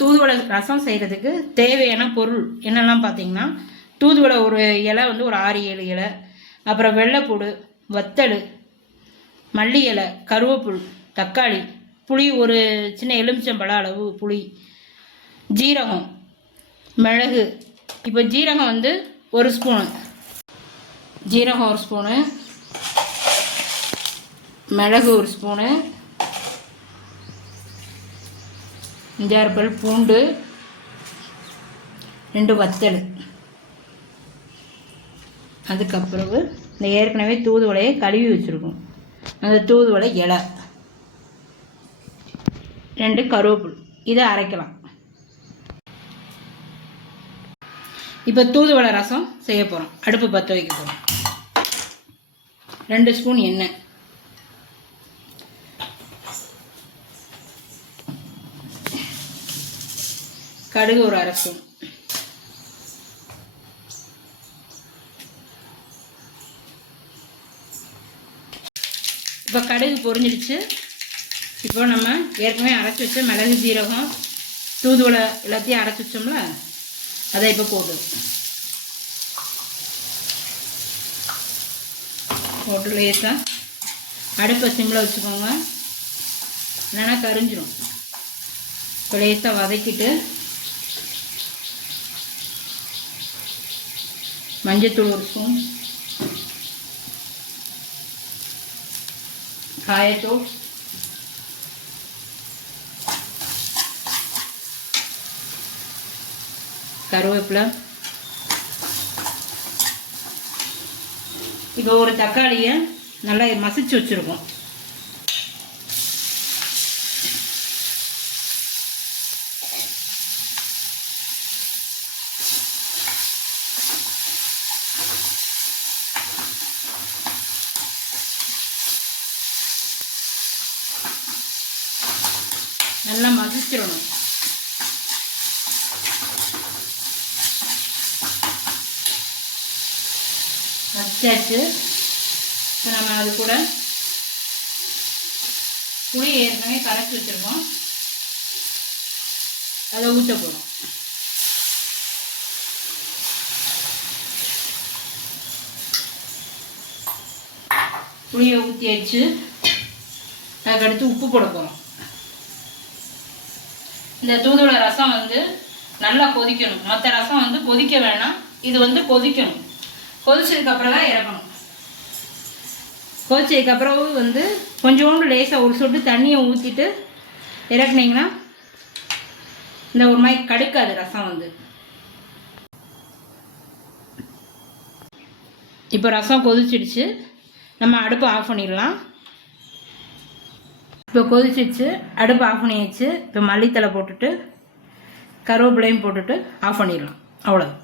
தூதுவளை ரசம் செய்கிறதுக்கு தேவையான பொருள் என்னெல்லாம் பார்த்தீங்கன்னா, தூதுவளை ஒரு இலை வந்து ஒரு 6-7 இலை, அப்புறம் வெள்ளைப்பூடு, வத்தல், மல்லி இலை, கருவேப்புல், தக்காளி, புளி ஒரு சின்ன எலுமிச்சம்பழ அளவு புளி, ஜீரகம், மிளகு. இப்போ ஜீரகம் வந்து 1 ஸ்பூனு, ஜீரகம் 1 ஸ்பூனு, மிளகு 1 ஸ்பூனு, 5-6 பல் பூண்டு, 2 வத்தல். அதுக்கப்புறம் இந்த ஏற்கனவே தூதுவளையை கழுவி வச்சுருக்கோம், அந்த தூதுவளை இலை, 2 கருவேப்பில். இதை அரைக்கலாம். இப்போ தூதுவளை ரசம் செய்ய போகிறோம். அடுப்பு பற்ற வைக்க போகிறோம். 2 ஸ்பூன் எண்ணெய், கடுகு ஒரு 1/2 ஸ்பூன், இப்போ கடுகு பொரிஞ்சிடுச்சு. இப்போ நம்ம ஏற்கனவே அரைச்சி வச்ச மிளகு, ஜீரகம், தூதுவளை எல்லாத்தையும் அரைச்சி வச்சோம்ல, அதை இப்போ போட்டு லேசாக அடுப்பை சிம்மில் வச்சுக்கோங்க, இல்லைன்னா கரிஞ்சிடும். இப்போ லேசாக வதக்கிட்டு மஞ்சத்தூள் 1 ஸ்பூன், காயத்தூள், கருவேப்பிலை. இப்போ ஒரு தக்காளியை நல்லா மசிச்சு வச்சுருக்கோம். நல்லா மசிச்சிடணும். மசிச்சாச்சு. இப்போ நம்ம அது கூட புளி ஏற்கனவே கரைச்சி வச்சுருக்கோம், அதை ஊற்ற போகிறோம். புளியை ஊற்றியாச்சு. அதுக்கடுத்து உப்பு போட போகிறோம். இந்த தூதுவளை ரசம் வந்து நல்லா கொதிக்கணும். மற்ற ரசம் வந்து கொதிக்க வேணாம், இது வந்து கொதிக்கணும். கொதிச்சதுக்கப்புறம் தான் இறக்கணும். கொதிச்சதுக்கப்புறம் வந்து கொஞ்சோண்டு லேசாக ஒரு சொட்டு தண்ணியை ஊற்றிட்டு இறக்குனீங்கன்னா இந்த ஒரு மாதிரி கடுக்காது ரசம் வந்து. இப்போ ரசம் கொதிச்சிடுச்சு, நம்ம அடுப்பு ஆஃப் பண்ணிடலாம். இப்போ கொதிச்சிடுச்சு, அடுப்பு ஆஃப் பண்ணியாச்சு. இப்போ மல்லித்தலை போட்டுட்டு கருவேப்பிலையும் போட்டுட்டு ஆஃப் பண்ணிடலாம். அவ்வளோதான்.